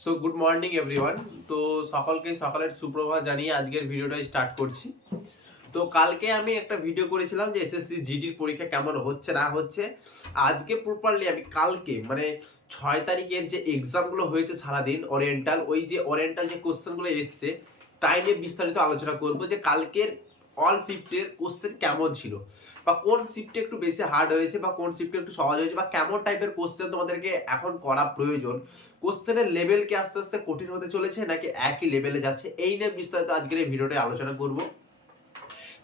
So good morning everyone. তো সকলকে সকালের সুপ্রভাত জানিয়ে আজকের ভিডিওটা স্টার্ট করছি। তো কালকে আমি একটা ভিডিও করেছিলাম যে এসএসসি জিডির পরীক্ষা কেমন হচ্ছে না হচ্ছে। আজকে প্রপারলি আমি কালকে মানে 6 তারিখের যে এক্সামগুলো হয়েছে সারাদিন ওরিয়েন্টাল, ওই যে ওরিয়েন্টাল যে কোশ্চেনগুলো এসছে তাই নিয়ে বিস্তারিত আলোচনা করব যে কালকের অল শিফটের কোশ্চেন কেমন ছিল, বা কোন শিফটে একটু বেশি হার্ড হয়েছে বা কোন শিফটে একটু সহজ হয়েছে, বা কেমন টাইপের কোশ্চেন তোমাদেরকে এখন করা প্রয়োজন, কোশ্চেনের লেভেল কি আস্তে আস্তে কঠিন হতে চলেছে নাকি একই লেভেলে যাচ্ছে, এই নিয়ে বিস্তারিত আজকের এই ভিডিওটায় আলোচনা করব।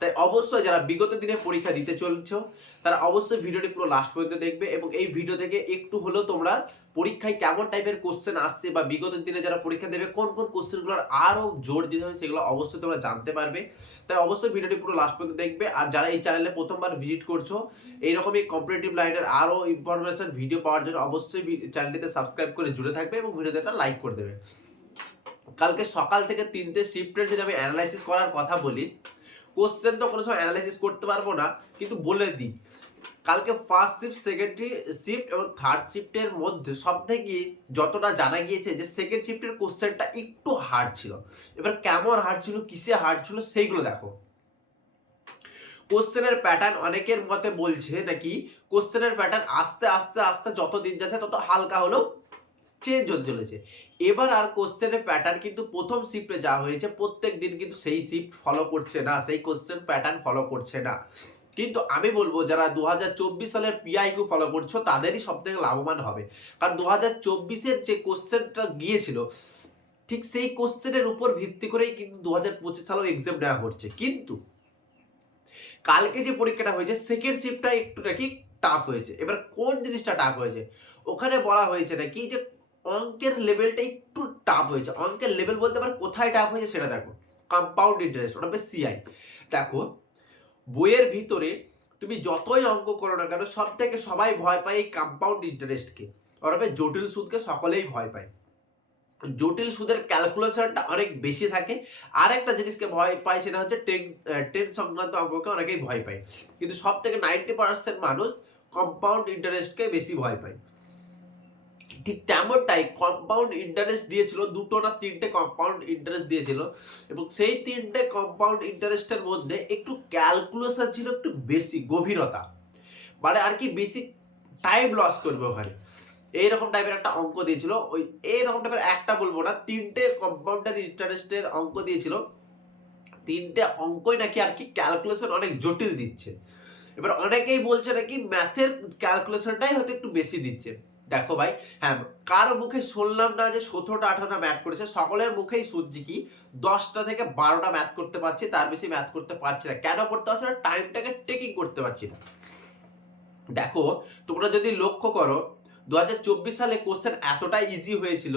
তাই অবশ্যই যারা বিগত দিনে পরীক্ষা দিতে চলছো তারা অবশ্যই ভিডিওটি পুরো লাস্ট পর্যন্ত দেখবে, এবং এই ভিডিও থেকে একটু হলেও তোমরা পরীক্ষায় কেমন টাইপের কোশ্চেন আসছে বা বিগত দিনে যারা পরীক্ষা দেবে কোন কোন কোশ্চেনগুলোর আরও জোর দিতে হবে সেগুলো অবশ্যই তোমরা জানতে পারবে। তাই অবশ্যই ভিডিওটি পুরো লাস্ট পর্যন্ত দেখবে। আর যারা এই চ্যানেলে প্রথমবার ভিজিট করছো এইরকমই কম্পিটিটিভ লাইনের আরও ইনফরমেশন ভিডিও পাওয়ার জন্য অবশ্যই চ্যানেলটিতে সাবস্ক্রাইব করে জুড়ে থাকবে এবং ভিডিওতে একটা লাইক করে দেবে। কালকে সকাল থেকে 3টে শিফটের যদি আমি অ্যানালাইসিস করার কথা বলি, কোশ্চেন তো কোনো সময় অ্যানালাইসিস করতে পারবো না, কিন্তু বলে দিই কালকে ফার্স্ট শিফট, সেকেন্ড শিফট এবং থার্ড শিফটের মধ্যে সব থেকে যতটা জানা গিয়েছে যে সেকেন্ড শিফটের কোশ্চেনটা একটু হার্ড ছিল। এবার কেমন হার্ড ছিল, কিসে হার্ড ছিল সেইগুলো দেখো। কোশ্চেনের প্যাটার্ন অনেকের মতে বলছে নাকি কোশ্চেনের প্যাটার্ন আস্তে আস্তে আস্তে যত দিন যাচ্ছে তত হালকা হলেও চেঞ্জ হতে চলেছে। এবার আর কোশ্চেনের প্যাটার্ন কিন্তু প্রথম শিফটে যা হয়েছে প্রত্যেক দিন কিন্তু সেই শিফট ফলো করছে না, সেই কোশ্চেন প্যাটার্ন ফলো করছে না। কিন্তু আমি বলবো যারা 2024 সালের পিআইকিউ ফলো করছো তাদেরই সব থেকে লাভবান হবে, কারণ 2024-এর যে কোশ্চেনটা গিয়েছিল ঠিক সেই কোশ্চেনের উপর ভিত্তি করেই কিন্তু 2025 সালেও এক্সাম নেওয়া হচ্ছে। কিন্তু কালকে যে পরীক্ষাটা হয়েছে সেকেন্ড শিফটটা একটু নাকি টাফ হয়েছে। এবার কোন জিনিসটা টাফ হয়েছে, ওখানে বলা হয়েছে নাকি যে অঙ্কের লেভেলটা একটু টাফ হয়েছে। অঙ্কের লেভেল বলতে আবার কোথায় টাফ হয়েছে সেটা দেখো, কম্পাউন্ড ইন্টারেস্ট, ওটা বেশ সিআই। দেখো বইয়ের ভিতরে তুমি যতই অঙ্ক করো না কেন সব থেকে সবাই ভয় পায় এই কম্পাউন্ড ইন্টারেস্টকে, ওরা জটিল সুদকে সকলেই ভয় পায়। জটিল সুদের ক্যালকুলেশনটা অনেক বেশি থাকে। আর একটা জিনিসকে ভয় পায় সেটা হচ্ছে টেন সংক্রান্ত অঙ্ককে অনেকেই ভয় পায়, কিন্তু সব থেকে 90% মানুষ কম্পাউন্ড ইন্টারেস্টকে বেশি ভয় পায়। ঠিক তেমনটাই কম্পাউন্ড ইন্টারেস্ট দিয়েছিল, দুটো না তিনটে কম্পাউন্ড ইন্টারেস্ট দিয়েছিল, এবং সেই তিনটে কম্পাউন্ড ইন্টারেস্টের মধ্যে একটু ক্যালকুলেশন ছিল একটু বেশি গভীরতা, মানে আর কি বেশি টাইম লস করবে ওখানে, এইরকম টাইপের একটা অঙ্ক দিয়েছিল। ওই এইরকম টাইপের একটা বলবো না, তিনটে কম্পাউন্ডার ইন্টারেস্টের অঙ্ক দিয়েছিল। তিনটে অঙ্কই নাকি আর কি ক্যালকুলেশন অনেক জটিল দিচ্ছে। এবার অনেকেই বলছে নাকি ম্যাথের ক্যালকুলেশনটাই হয়তো একটু বেশি দিচ্ছে। দেখো ভাই, হ্যাঁ, কার মুখে শুনলাম না যে 17টা 18টা ম্যাথ করেছে, সকলের মুখেই শুনছি কি 10টা থেকে 12টা ম্যাথ করতে পারছি, তার বেশি ম্যাথ করতে পারছি না। কেন করতে পারছি না? টাইমটাকে টেকিং করতে পারছি না। দেখো তোমরা যদি লক্ষ্য করো 2024 সালে কোশ্চেন এতটা ইজি হয়েছিল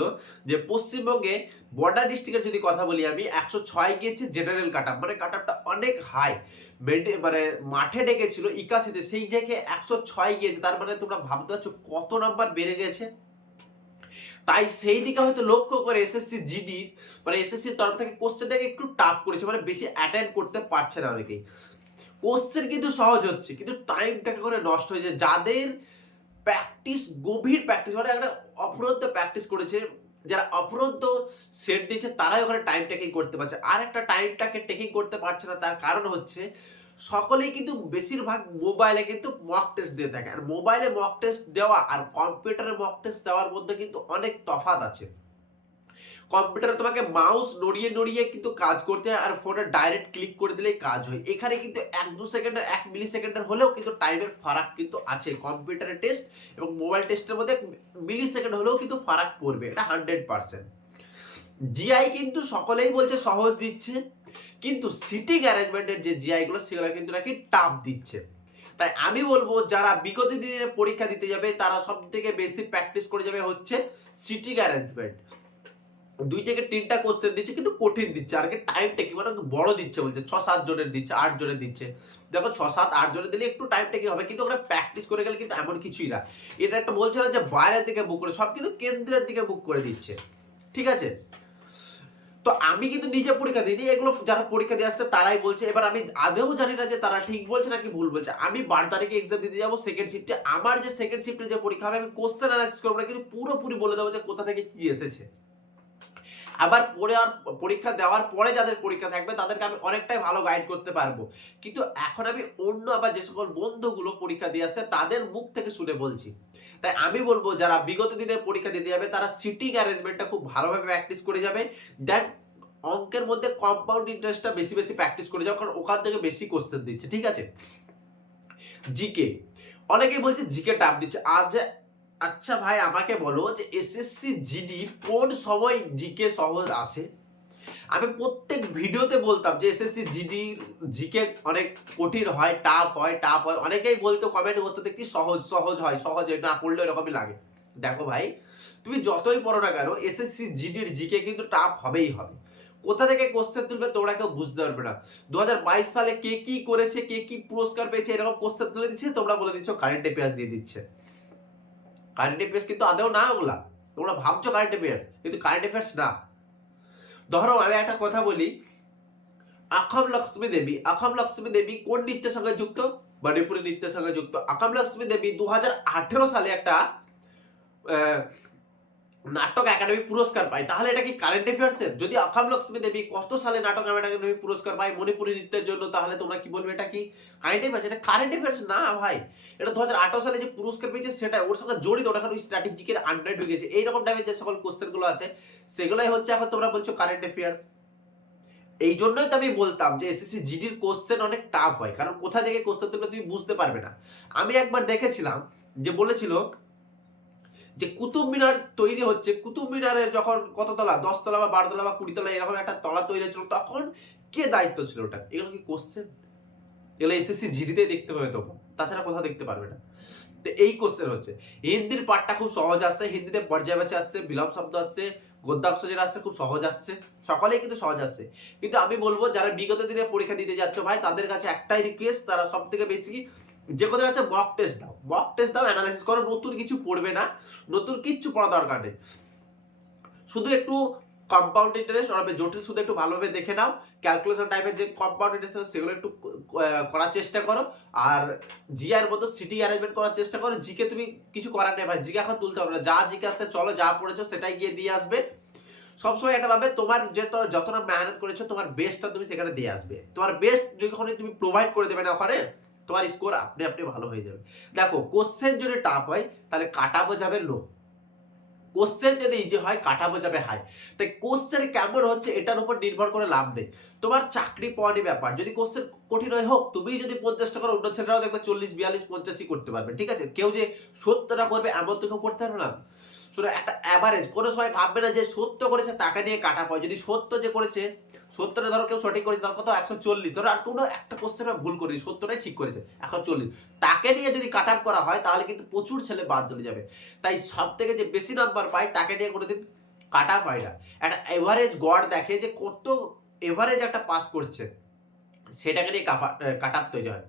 যে পশ্চিমবঙ্গে বর্ডার ডিস্ট্রিক্টের যদি কথা বলি আমি 106 গিয়েছে জেনারেল কাট আপ, মানে কাট আপটা অনেক হাই, মানে মাঠে ডেকেছিল 81-তে, সেই জায়গায় 106 গিয়েছে। তার মানে তোমরা ভাবতে পারছো কত নাম্বার বেড়ে গেছে। তাই সেই দিকে হয়তো লক্ষ্য করে এসএসসি জিডির মানে এসএসসির তরফ থেকে কোশ্চেনটাকে একটু টাফ করেছে, মানে বেশি অ্যাটেন্ড করতে পারছে না অনেকেই। কোশ্চেন কিন্তু সহজ হচ্ছে কিন্তু টাইমটাকে করে নষ্ট হয়ে যায়। যাদের প্র্যাকটিস, গভীর প্র্যাকটিস, মানে একটা অফুরন্ত প্র্যাকটিস করেছে, যারা অফুরন্ত সেট দিয়েছে তারাই ওখানে টাইম টেকিং করতে পারছে। আর একটা টাইমটাকে টেকিং করতে পারছে না, তার কারণ হচ্ছে সকলেই কিন্তু বেশিরভাগ মোবাইলে কিন্তু মক টেস্ট দিয়ে থাকে। আর মোবাইলে মক টেস্ট দেওয়া আর কম্পিউটারে মক টেস্ট দেওয়ার মধ্যে কিন্তু অনেক তফাৎ আছে। কম্পিউটারে তোমাকে মাউস নড়িয়ে নড়িয়ে কিন্তু কাজ করতে হয়, আর ফোনে ডাইরেক্ট ক্লিক করে দিলেই কাজ হয়। এখানে কিন্তু 1-2 সেকেন্ডের 1 মিলি সেকেন্ডের হলেও কিন্তু টাইমের ফারাক কিন্তু আছে। কম্পিউটারের টেস্ট এবং মোবাইল টেস্টের মধ্যে মিলি সেকেন্ড হলেও কিন্তু ফারাক পড়বে, এটা 100%। জিআই কিন্তু সকলেই বলছে সহজ দিচ্ছে, কিন্তু সিটিং অ্যারেঞ্জমেন্টের যে জিআই গুলো সেগুলো কিন্তু নাকি টাফ দিচ্ছে। তাই আমি বলবো যারা বিগত দিনে পরীক্ষা দিতে যাবে তারা সব থেকে বেশি প্র্যাকটিস করে যাবে হচ্ছে সিটিং অ্যারেঞ্জমেন্ট। 2 থেকে 3টা কোশ্চেন দিচ্ছে কিন্তু কঠিন দিচ্ছে, আর কি টাইমটা কি মানে বড় দিচ্ছে, বলছে 6-7 জনের দিচ্ছে, 8 জনের দিচ্ছে। দেখো 6-7-8 জনের দিলে একটু টাইমটা কি হবে, কিন্তু ওরা প্র্যাকটিস করে গেলে কিন্তু এমন কিছুই না। এটা একটা বলছে না যে বাইরের দিকে বুক করে, সব কিন্তু কেন্দ্রের দিকে বুক করে দিচ্ছে, ঠিক আছে। তো আমি কিন্তু নিজে পরীক্ষা দিইনি, এগুলো যারা পরীক্ষা দিয়ে আসছে তারাই বলছে। এবার আমি আদেও জানি না যে তারা ঠিক বলছে নাকি ভুল বলছে। আমি 12 তারিখে এক্সাম দিতে যাবো সেকেন্ড শিফটে, আমার যে সেকেন্ড শিফটে যে পরীক্ষা হবে আমি কোশ্চেন অ্যানালাইসিস করবো না, কিন্তু পুরোপুরি বলে দেবো যে কোথা থেকে কি এসেছে। আবার পরে আর পরীক্ষা দেওয়ার পরে যাদের পরীক্ষা থাকবে তাদেরকে আমি অনেকটাই ভালো গাইড করতে পারবো। কিন্তু এখন আমি অন্য আবার যে সকল বন্ধুগুলো পরীক্ষা দিয়ে আসছে তাদের মুখ থেকে শুনে বলছি। তাই আমি বলবো যারা বিগত দিনে পরীক্ষা দিতে যাবে তারা সিটিং অ্যারেঞ্জমেন্টটা খুব ভালোভাবে প্র্যাকটিস করে যাবে। দেন অঙ্কের মধ্যে কম্পাউন্ড ইন্টারেস্টটা বেশি বেশি প্র্যাকটিস করে যাও, কারণ ওখান থেকে বেশি কোশ্চেন দিচ্ছে। ঠিক আছে? জিকে, অনেকেই বলছে জিকে টাফ দিচ্ছে। আজ আচ্ছা ভাই আমাকে বলো যে এসএসসি জিডির কোন সময় জিকে সহজ আসে? আমি প্রত্যেক ভিডিওতে বলতাম যে এসএসসি জিডির জিকে অনেক কঠিন হয়, টাফ হয়, টাফ হয়। অনেকেই বলতো, কমেন্ট করতে দেখি সহজ সহজ হয়, সহজ হয় না, পড়লে এরকমই লাগে। দেখো ভাই, তুমি যতই পড়ো না কেন এসএসসি জিডির জিকে কিন্তু টাফ হবেই হবে। কোথা থেকে কোশ্চেন তুলবে তোমরা কেউ বুঝতে পারবে না। 2022 সালে কে কি করেছে, কে কি পুরস্কার পেয়েছে, এরকম কোশ্চেন তুলে দিচ্ছে, তোমরা বলে দিচ্ছ কারেন্ট অ্যাফেয়ার্স দিয়ে দিচ্ছে। কারেন্ট অ্যাফেয়ার্স কিন্তু আদৌ না ওগুলা। তোমরা ভাবছো কারেন্ট অ্যাফেয়ার্স, কিন্তু কারেন্ট অ্যাফেয়ার্স না। ধরো আমি একটা কথা বলি, আখাম লক্ষ্মী দেবী কোন নৃত্যের সঙ্গে যুক্ত? মণিপুরী নৃত্যের সঙ্গে যুক্ত। আখাম লক্ষ্মী দেবী 2018 সালে একটা নাটক একাডেমি পুরস্কার পায়। তাহলে এটা কি কারেন্ট অ্যাফেয়ার্সের? যদি আখাম লক্ষ্মী দেবী কত সালে নাটক একাডেমি পুরস্কার পায় মণিপুরী নৃত্যের জন্য, তাহলে তোমরা কি বলবে এটা কি কারেন্ট অ্যাফেয়ার্স? এটা কারেন্ট অ্যাফেয়ার্স না ভাই। এটা 2018 সালে যে পুরস্কার পেয়েছে সেটা ওর সঙ্গে জড়িত, ওটা এখন স্ট্র্যাটেজিকের আন্ডারে ঢুকে গেছে। এইরকম টাইপের যে সকল কোশ্চেন গুলো আছে সেগুলাই হচ্ছে এখন তোমরা বলছো কারেন্ট অ্যাফেয়ার্স। এই জন্যই তো আমি বলতাম যে এসএসসি জিডির কোশ্চেন অনেক টাফ হয়, কারণ কোথা থেকে কোশ্চেন তুলবে তুমি বুঝতে পারবে না। আমি একবার দেখেছিলাম যে বলেছিল যে কুতুব মিনার তৈরি হচ্ছে, কুতুব মিনারের যখন কত তলা, 10 তলা বা 12 তলা বা 20 তলা এরকম একটা তলা তৈরি হচ্ছিল, তখন কে দায়িত্ব ছিল ওটা? এগুলো কি কোশ্চেন? এগুলো এসএসসি জিডিতে দেখতে পাবে তোমরা, তাছাড়া কোথাও দেখতে পারবে না। তো এই কোশ্চেন হচ্ছে। হিন্দির পাঠটা খুব সহজ আসছে, হিন্দিতে পর্যায়বাচী আসছে, বিলোম শব্দ আসছে, গদ্যাংশ যেটা আসছে খুব সহজ আসছে, সকলেই কিন্তু সহজ আসছে। কিন্তু আমি বলবো যারা বিগত দিনে পরীক্ষা দিতে যাচ্ছ ভাই, তাদের কাছে একটাই রিকোয়েস্ট, তারা সব থেকে বেশি যে কোথায় আছে মক টেস্ট দাও, মক টেস্ট দাও, অ্যানালাইসিস করো। নতুন কিছু পড়বে না, নতুন কিচ্ছু পড়া দরকার নেই। শুধু একটু কম্পাউন্ড ইন্টারেস্ট অথবা জটিল শুধু একটু ভালোভাবে দেখে নাও। ক্যালকুলেশন টাইপের যে কম্পাউন্ড ইন্টারেস্ট সেগুলো একটু করার চেষ্টা করো। আর জিআর মতো সিটি অ্যারেঞ্জমেন্ট করার চেষ্টা করো। জিকে তুমি কিছু করার নেই ভাই, জিকে এখন তুলতে হবে না। যা জিকে আসতে চলো, যা পড়েছো সেটাই গিয়ে দিয়ে আসবে। সবসময় এটা ভাবে তোমার যে যতটা মেহনত করেছো তোমার বেস্টটা তুমি সেখানে দিয়ে আসবে। তোমার বেস্ট যখন তুমি প্রোভাইড করে দেবে না ওখানে, তোমার স্কোর আপনি আপনি ভালো হয়ে যাবে। দেখো কোশ্চেন যদি টাফ হয় তাহলে কাটাবো যাবে লো, কোশ্চেন যদি ইজি হয় কাটাবো যাবে হাই। তাই কোশ্চেন কেমন হচ্ছে এটার উপর নির্ভর করে লাভ নেই। তোমার চাকরি পাওয়ারই ব্যাপার। যদি কোশ্চেন কঠিন হয় হোক, তুমি যদি 50টা করো, অন্য ছেলেরাও দেখবে 40, 42, 50ই করতে পারবে। ঠিক আছে? কেউ যে 70টা করবে এমন তো কেউ করতে পারবে না। শুনো, একটা অ্যাভারেজ কোনো সময় ভাববে না যে 70 করেছে তাকে নিয়ে কাটা হয়। যদি 70 যে করেছে, 70টা ধরো কেউ সঠিক করেছে, তার কত 140, ধরো আর কোনো একটা কোশ্চেন ভুল করেছে, 70টাই ঠিক করেছে, 140, তাকে নিয়ে যদি কাট আপ করা হয় তাহলে কিন্তু প্রচুর ছেলে বাদ চলে যাবে। তাই সব থেকে যে বেশি নাম্বার পায় তাকে নিয়ে কোনোদিন কাট আপ হয় না। একটা এভারেজ গড় দেখে যে কত এভারেজ একটা পাস করছে, সেটাকে নিয়ে কাট আপ তৈরি হয়।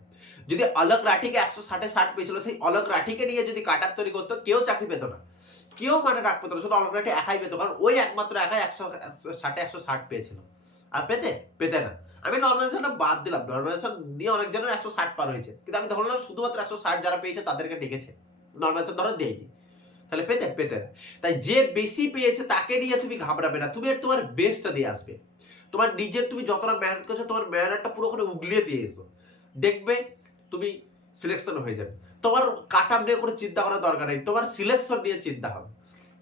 যদি অলক রাঠিকে 160-এ 60 পেয়েছিল, সেই অলক রাঠিকে নিয়ে যদি কাট আপ তৈরি করতো, কেউ চাকরি পেত না, কেউ মানে রাখ পেত না, শুধু অলক রাঠি একাই পেত, কারণ ওই একমাত্র একাই 160-এ 160 পেয়েছিল। আর পেতে না। আমি নর্মালাইজেশনটা বাদ দিলাম, নর্মালাইজেশন নিয়ে অনেকজনের 160 পার হয়েছে, কিন্তু আমি ধরলাম শুধুমাত্র 160 যারা পেয়েছে তাদেরকে ডেকেছে, নর্মালাইজেশন ধরো দেয়নি, তাহলে পেতে না। তাই যে বেশি পেয়েছে তাকে নিয়ে তুমি ঘাবড়াবে না, তুমি তোমার বেস্টটা দিয়ে আসবে। তোমার নিজের তুমি যতটা মেহনত করছো তোমার মেহনতটা পুরো ওখানে উগলিয়ে দিয়ে এসো, দেখবে তুমি সিলেকশন হয়ে যাবে। তোমার কাট আপ নিয়ে কোনো চিন্তা করার দরকার নেই, তোমার সিলেকশন নিয়ে চিন্তা হবে।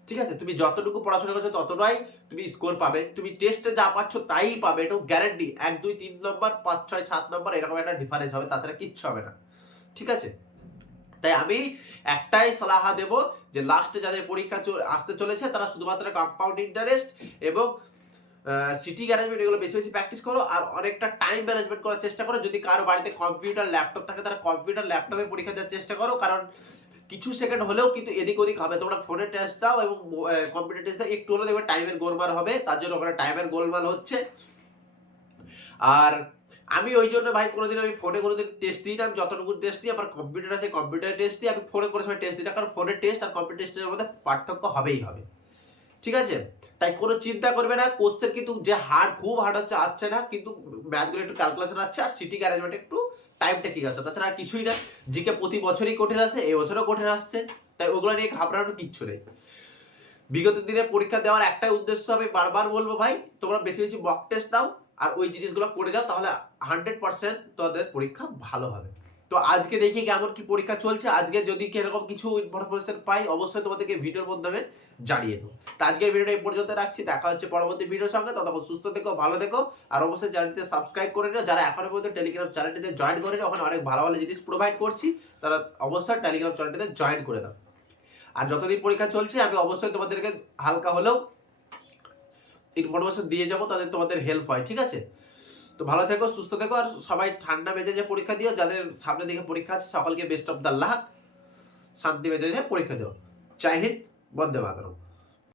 ঠিক আছে? তুমি যতটুকু পড়াশোনা করছো ততটাই তুমি স্কোর পাবে, তুমি টেস্টে যা পাচ্ছ তাই পাবে, এটাও গ্যারান্টি। 1, 2, 3 নম্বর, 5, 6, 7 নম্বর এরকম একটা ডিফারেন্স হবে, তাছাড়া কিচ্ছু হবে না। ঠিক আছে? তাই আমি একটাই সালাহা দেব যে লাস্টে যাদের পরীক্ষা আসতে চলেছে তারা শুধুমাত্র কম্পাউন্ড ইন্টারেস্ট এবং সিটি অ্যারেঞ্জমেন্ট এগুলো বেশি বেশি প্র্যাকটিস করো, আর অনেকটা টাইম ম্যানেজমেন্ট করার চেষ্টা করো। যদি কারো বাড়িতে কম্পিউটার ল্যাপটপ থাকে তারা কম্পিউটার ল্যাপটপে পরীক্ষা দেওয়ার চেষ্টা করো, কারণ কিছু সেকেন্ড হলেও কিন্তু এদিক ওদিক হবে। তোমরা ফোনে টেস্ট দাও এবং কম্পিউটার টেস্ট দাও, একটু হলেও দেখবে টাইমের গোলমাল হবে, তার জন্য ওখানে টাইমের গোলমাল হচ্ছে। আর আমি ওই জন্য ভাই কোনোদিন আমি ফোনে কোনোদিন টেস্ট দিই না, আমি যতটুকু টেস্ট দিই আমার কম্পিউটার আছে, কম্পিউটারে টেস্ট দিই। আমি ফোনে কোনো সময় টেস্ট দিই না, কারণ ফোনের টেস্ট আর কম্পিউটার টেস্টের মধ্যে পার্থক্য হবেই হবে। ঠিক আছে? তাই কোনো চিন্তা করবে না, কোশ্চেন কিন্তু যে খুব হার্ড হচ্ছে আসছে না, কিন্তু ম্যাথগুলো একটু ক্যালকুলেশন আছে, আর সিটিং অ্যারেঞ্জমেন্ট একটু টাইমটা ঠিক আছে, তাছাড়া আর কিছুই না। জিকে প্রতি বছরই কঠিন আসে, এই বছরও কঠিন আসছে, তাই ওগুলো নিয়ে ঘাবড়ানোর কিচ্ছু নেই। বিগত দিনে পরীক্ষা দেওয়ার একটাই উদ্দেশ্য, আমি বারবার বলবো ভাই, তোমরা বেশি বেশি মক টেস্ট দাও আর ওই জিনিসগুলো করে যাও, তাহলে 100% তোমাদের পরীক্ষা ভালো হবে। তো আজকে দেখি কেমন কি পরীক্ষা চলছে, আজকে যদি কিরকম কিছু ইনফরমেশন পাই অবশ্যই তোমাদেরকে ভিডিওর মাধ্যমে জানিয়ে দেবো। তো আজকের ভিডিওটা এই পর্যন্ত রাখছি, দেখা হচ্ছে পরবর্তী ভিডিওর সঙ্গে। ততক্ষণ সুস্থ থেকো, ভালো থেকো, আর অবশ্যই চ্যানেলটিতে সাবস্ক্রাইব করে নিও। যারা এখনো পর্যন্ত টেলিগ্রাম চ্যানেলটিতে জয়েন করে নিও, ওখানে অনেক ভালো ভালো জিনিস প্রোভাইড করছি, তারা অবশ্যই টেলিগ্রাম চ্যানেলটিতে জয়েন করে দাও। আর যতদিন পরীক্ষা চলছে আমি অবশ্যই তোমাদেরকে হালকা হলেও ইনফরমেশন দিয়ে যাবো, তাদের তোমাদের হেল্প হয়, ঠিক আছে? তো ভালো থেকো, সুস্থ থেকো, আর সবাই ঠান্ডা মেজাজে পরীক্ষা দিও। যাদের সামনের দিকে পরীক্ষা আছে সকলকে বেস্ট অফ দ্য লাক, শান্তি মেজাজে পরীক্ষা দিও। জয় হিন্দ, বন্দে মাতরম।